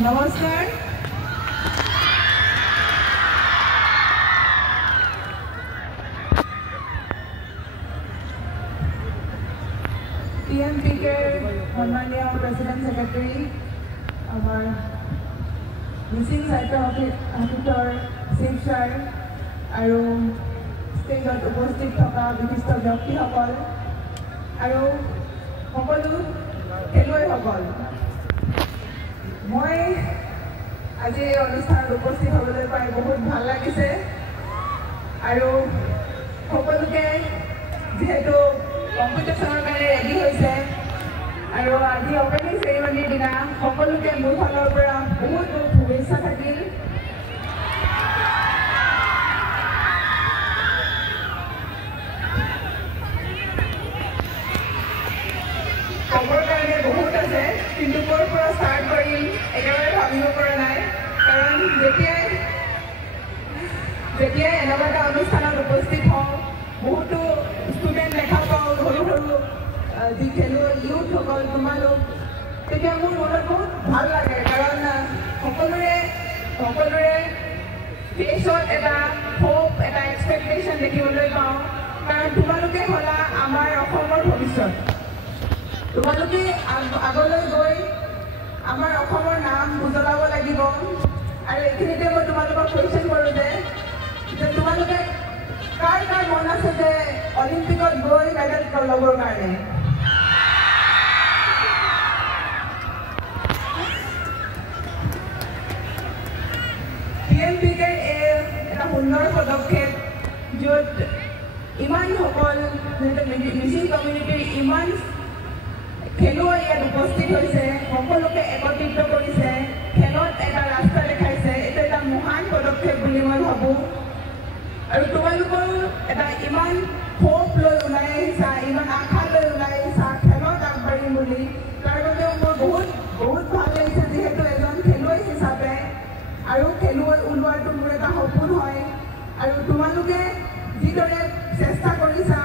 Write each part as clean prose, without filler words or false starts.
নমস্কাৰ TMPKৰ সন্মানীয় president secretary আমাৰ মিচিং সাহিত্য সমিতিৰ চিফ ছাৰ আৰু ষ্টেজত উপস্থিত থকা বিশিষ্ট ব্যক্তিসকল আৰু সকলো খেলুৱৈসকল মই আজি এই অনুষ্ঠানত উপস্থিত হ'বলৈ পাই বহুত ভাল লাগিছে আৰু সকলোকে যিহেতু কম্পিটিশ্যনৰ কাৰণে ৰেডি হৈছে আৰু আজি অপেনিং চেৰিমনিৰ দিনা সকলোকে মোৰ ফালৰ পৰা বহুত বহুত শুভেচ্ছা থাকিল ক'বৰ কাৰণে বহুত আছে কিন্তু ক'ৰ পৰা ষ্টাৰ্ট কৰিম একেবাৰে ভাবিব পৰা নাই কাৰণ যেতিয়াই এনেকুৱা এটা অনুষ্ঠানত উপস্থিত হওঁ বহুতো ষ্টুডেণ্ট দেখা পাওঁ সৰু সৰু যি খেলুৱৈ ইউথসকল তোমালোক তেতিয়া মোৰ মনত বহুত ভাল লাগে কাৰণ সকলোৰে ফেচত এটা হোপ এটা এক্সপেক্টেশ্যন দেখিবলৈ পাওঁ কাৰণ তোমালোকে হ'লা আমাৰ অসমৰ ভৱিষ্যত তোমালোকে আগলৈ গৈ আমাৰ অসমৰ নাম উজ্বলাব লাগিব আৰু এইখিনিতে মই তোমালোকক কুৱেশ্যন কৰোঁ যে তোমালোকে কাৰ মন আছে যে অলিম্পিকত গৈ মেডেল ল'বৰ কাৰণে TMPKৰ এটা সুন্দৰ পদক্ষেপ য'ত ইমানসকল মিচিং কমিউনিটিৰ ইমান খেলুৱৈ ইয়াত উপস্থিত হৈছে সকলোকে একত্ৰিত কৰিছে খেলত এটা ৰাস্তা দেখাইছে এইটো এটা মহান পদক্ষেপ বুলি মই ভাবোঁ আৰু তোমালোকৰো এটা ইমান হোপ লৈ ওলাই আহিছা ইমান আশা লৈ ওলাই আহিছা খেলত আগবাঢ়িম বুলি তাৰ বাবেও মোৰ বহুত বহুত ভাল লাগিছে যিহেতু এজন খেলুৱৈ হিচাপে আৰু খেলুৱৈ ওলোৱাটো মোৰ এটা সপোন হয় আৰু তোমালোকে যিদৰে চেষ্টা কৰিছা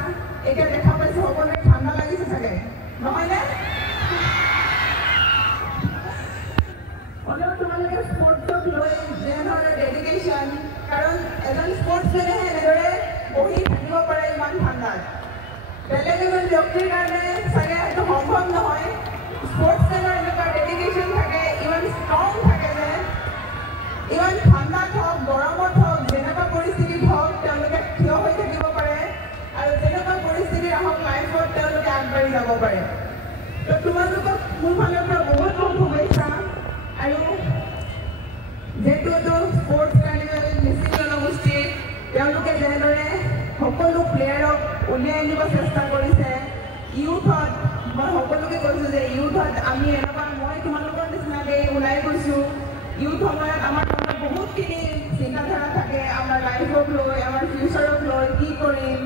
এতিয়া দেখা পাইছোঁ সকলোৰে ঠাণ্ডা লাগিছে চাগে নহয়নে হ'লেও তোমালোকে স্পৰ্টছক লৈ যেনেধৰণে ডেডিকেশ্যন কাৰণ এজন স্পৰ্টছমেনেহে এনেদৰে বহি থাকিব পাৰে ইমান ঠাণ্ডাত বেলেগ এজন ব্যক্তিৰ কাৰণে চাগে এইটো সম্ভৱ নহয় স্পৰ্টছমেনৰ এনেকুৱা ডেডিকেশ্যন থাকে ইমান ষ্ট্ৰং থাকে যে ইমান ঠাণ্ডাত হওক গৰমত হওক যেনেকুৱা পৰিস্থিতিত হওক তেওঁলোকে থিয় হৈ থাকিব পাৰে আৰু যেনেকুৱা পৰিস্থিতি আহক লাইফত তেওঁলোকে আগবাঢ়ি যাব পাৰে তো তোমালোকক মোৰ ফালৰ পৰা বহুত বহুত শুভেচ্ছা আৰু যিহেতু এইটো স্পৰ্টছ কাৰ্নিভেল মিচিং জনগোষ্ঠীৰ তেওঁলোকে যেনেদৰে সকলো প্লেয়াৰক উলিয়াই আনিব চেষ্টা কৰিছে ইউথত মই সকলোকে কৈছোঁ যে ইউথত আমি এনেকুৱা মই তোমালোকৰ নিচিনাকৈ ওলাই গৈছোঁ ইউথ সময়ত আমাৰ মনত বহুতখিনি চিন্তাধাৰা থাকে আমাৰ লাইফক লৈ আমাৰ ফিউচাৰক লৈ কি কৰিম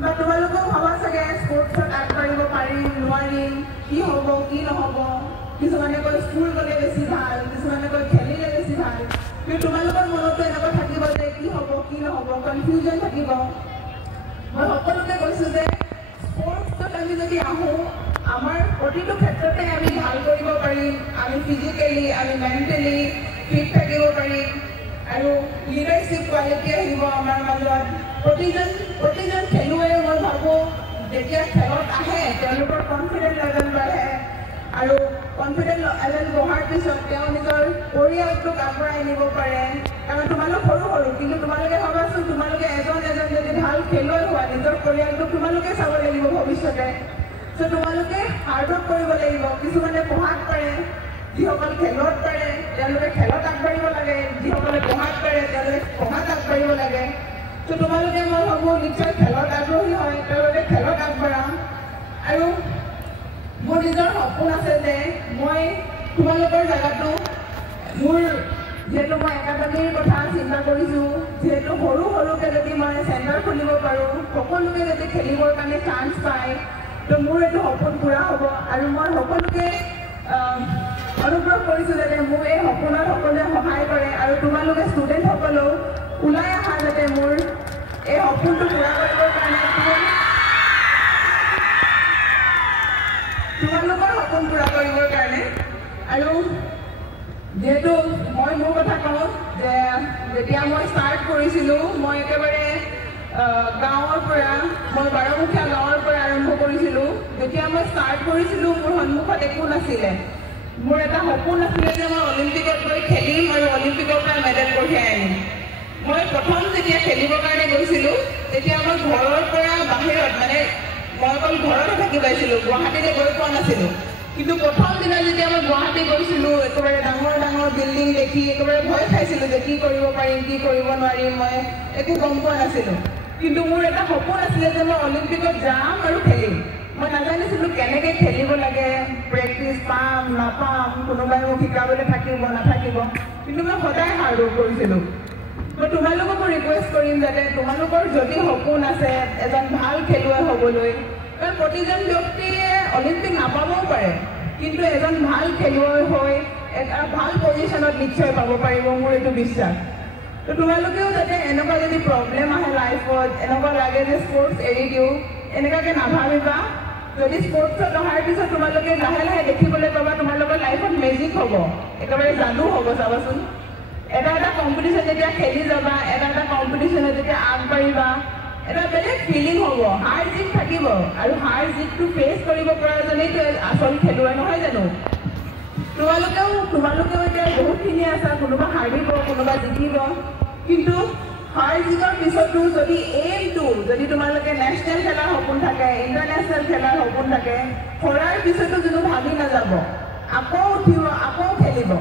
বা তোমালোকেও ভাবা চাগে স্পৰ্টছত আগবাঢ়িব পাৰিম নোৱাৰিম কি হ'ব কি নহ'ব কিছুমানে কয় স্কুল গ'লে বেছি ভাল কিছুমানে কয় খেলিলে বেছি ভাল কিন্তু তোমালোকৰ মনতো এনেকুৱা থাকিব যে কি হ'ব কি নহ'ব কনফিউজন থাকিব মই সকলোকে কৈছোঁ যে স্পৰ্টছত আমি যদি আহোঁ আমাৰ প্ৰতিটো ক্ষেত্ৰতে আমি ভাল কৰিব পাৰিম আমি ফিজিকেলি আমি মেণ্টেলি ফিট থাকিব পাৰিম আৰু লিডাৰশ্বিপ কোৱালিটি আহিব আমাৰ মাজত প্ৰতিজন খেলুৱৈয়ে মই ভাবোঁ যেতিয়া খেলত আহে তেওঁলোকৰ কনফিডেণ্ট লেভেল বাঢ়ে আৰু কনফিডেণ্ট লেভেল বঢ়াৰ পিছত তেওঁ নিজৰ পৰিয়ালটোক আগবঢ়াই নিব পাৰে কাৰণ তোমালোক সৰু সৰু কিন্তু তোমালোকে ভাবাচোন তোমালোকে এজন যদি ভাল খেলুৱৈ হোৱা নিজৰ পৰিয়ালটোক তোমালোকে চাব লাগিব ভৱিষ্যতে চ' তোমালোকে হাৰ্ডৱৰ্ক কৰিব লাগিব কিছুমানে পঢ়াত পাৰে যিসকল খেলত পাৰে তেওঁলোকে খেলত আগবাঢ়িব লাগে যিসকলে পঢ়াত পাৰে তেওঁলোকে পঢ়াত আগবাঢ়িব লাগে চ' তোমালোকে মই ভাবোঁ নিশ্চয় খেলত আগ্ৰহী হয় তেওঁলোকে খেলত আগবাঢ়াম আৰু মোৰ নিজৰ সপোন আছে যে মই তোমালোকৰ জেগাটো মোৰ যিহেতু মই একাডেমীৰ কথা চিন্তা কৰিছোঁ যিহেতু সৰুকৈ যদি মই চেণ্টাৰ খুলিব পাৰোঁ সকলোকে যদি খেলিবৰ কাৰণে চান্স পায় তো মোৰ এইটো সপোন পূৰা হ'ব আৰু মই সকলোকে অনুগ্ৰহ কৰিছোঁ যাতে মোৰ এই সপোনত সকলোৱে সহায় কৰে আৰু তোমালোকে ষ্টুডেণ্টসকলেও ওলাই অহা যাতে মোৰ এই সপোনটো পূৰা কৰিবৰ কাৰণে তোমালোকৰ সপোন পূৰা কৰিবৰ কাৰণে আৰু যেহেতু মই মোৰ কথা কওঁ যে যেতিয়া মই ষ্টাৰ্ট কৰিছিলোঁ মই একেবাৰে গাঁৱৰ পৰা মই বাৰমুখীয়া গাঁৱৰ পৰা আৰম্ভ কৰিছিলোঁ। যেতিয়া মই ষ্টাৰ্ট কৰিছিলোঁ মোৰ সন্মুখত একো নাছিলে। মোৰ এটা সপোন আছিলে যে মই অলিম্পিকত গৈ খেলিম আৰু অলিম্পিকৰ পৰা মেডেল কঢ়িয়াই আনিম। মই প্ৰথম যেতিয়া খেলিবৰ কাৰণে গৈছিলোঁ তেতিয়া মই ঘৰৰ পৰা বাহিৰত মানে মই অকল ঘৰতে থাকি পাইছিলোঁ, গুৱাহাটীলৈ গৈ পোৱা নাছিলোঁ। কিন্তু প্ৰথম দিনা যেতিয়া মই গুৱাহাটী গৈছিলোঁ একেবাৰে ডাঙৰ ডাঙৰ বিল্ডিং দেখি একেবাৰে ভয় খাইছিলোঁ যে কি কৰিব পাৰিম কি কৰিব নোৱাৰিম, মই একো গম পোৱা নাছিলোঁ। কিন্তু মোৰ এটা সপোন আছিলে যে মই অলিম্পিকত যাম আৰু খেলিম। মই নাজানিছিলোঁ কেনেকৈ খেলিব লাগে, প্ৰেক্টিচ পাম নাপাম, কোনোবাই মোক শিকাবলৈ থাকিব নাথাকিব, কিন্তু মই সদায় হাৰ্ড ৱৰ্ক কৰিছিলোঁ। মই তোমালোককো ৰিকুৱেষ্ট কৰিম যাতে তোমালোকৰ যদি সপোন আছে এজন ভাল খেলুৱৈ হ'বলৈ, কাৰণ প্ৰতিজন ব্যক্তিয়ে অলিম্পিক নাপাবও পাৰে, কিন্তু এজন ভাল খেলুৱৈ হৈ এটা ভাল পজিশ্যনত নিশ্চয় পাব পাৰিব, মোৰ এইটো বিশ্বাস। তো তোমালোকেও যাতে এনেকুৱা যদি প্ৰব্লেম আহে লাইফত, এনেকুৱা লাগে যে স্পৰ্টছ এৰি দিওঁ, এনেকুৱাকৈ নাভাবিবা। যদি স্পৰ্টছত অহাৰ পিছত তোমালোকে লাহে লাহে দেখিবলৈ পাবা তোমালোকৰ লাইফত মেজিক হ'ব, একেবাৰে যাদু হ'ব। চাবাচোন এটা এটা কম্পিটিশ্যন যেতিয়া খেলি যাবা, এটা এটা কম্পিটিশ্যনত যেতিয়া আগবাঢ়িবা, এটা বেলেগ ফিলিং হ'ব, হাৰ জিত থাকিব আৰু হাৰ জিতটো ফেচ কৰিব পৰাজনেইতো আচল খেলুৱৈ, নহয় জানো? তোমালোকেও এতিয়া বহুতখিনি আছা, কোনোবা হাৰিব কোনোবা জিকিব, কিন্তু হাৰ জিতৰ পিছতো যদি এইমটো যদি তোমালোকে নেশ্যনেল খেলাৰ সপোন থাকে, ইণ্টাৰনেশ্যনেল খেলাৰ সপোন থাকে, হৰাৰ পিছতো যদি ভাবি নাযাব, আকৌ উঠিব আকৌ খেলিব।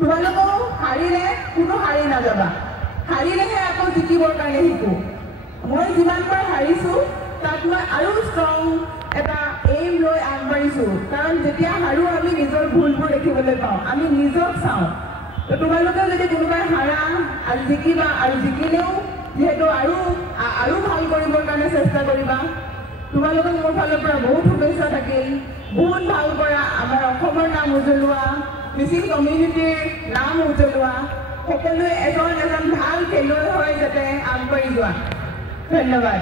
তোমালোকেও হাৰিলে কোনো হাৰি নাযাবা, হাৰিলেহে আকৌ জিকিবৰ কাৰণে শিকো। মই যিমানবাৰ হাৰিছোঁ তাত মই আৰু ষ্ট্ৰং এটা এইম লৈ আগবাঢ়িছোঁ, কাৰণ যেতিয়া হাৰোঁ আমি নিজৰ ভুলবোৰ দেখিবলৈ পাওঁ, আমি নিজক চাওঁ। তো তোমালোকেও যদি কোনোবাই হাৰা আৰু জিকিবা, আৰু জিকিলেও যিহেতু আৰু ভাল কৰিবৰ কাৰণে চেষ্টা কৰিবা। তোমালোকক মোৰ ফালৰ পৰা বহুত শুভেচ্ছা থাকিল। বহুত ভাল কৰা, আমাৰ অসমৰ নাম উজ্বলোৱা, মিচিং কমিউনিটিৰ নাম উজ্বলোৱা, সকলোৱে এজন এজন ভাল খেলুৱৈ হৈ যাতে আগবাঢ়ি যোৱা। ধন্যবাদ।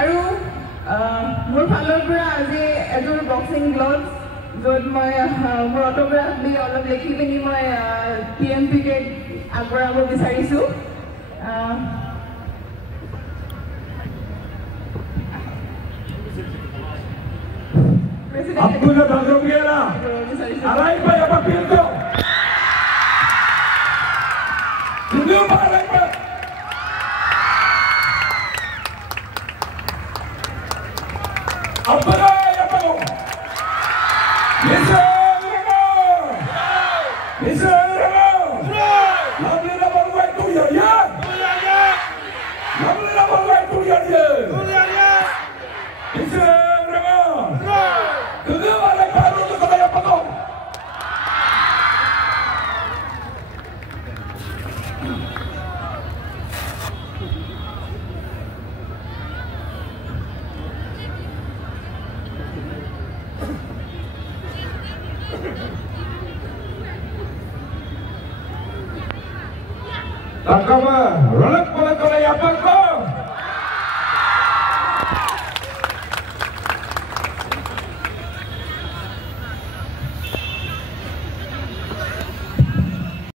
আৰু মোৰ ফালৰ পৰা আজি এযোৰ বক্সিং গ্লভছ, য'ত মই মোৰ অট'গ্ৰাফ দি অলপ লিখি পিনি মই TMPকে আগবঢ়াব বিচাৰিছোঁ। Abdullah Tanzania, alay pa yung papilto. Hindi mo alay pa. Abdullah yung pa. Listen, listen, Namli na bagay tuya yan. Namli na bagay tuya yan. Listen. Takama, rolak pala ko na yapag ko.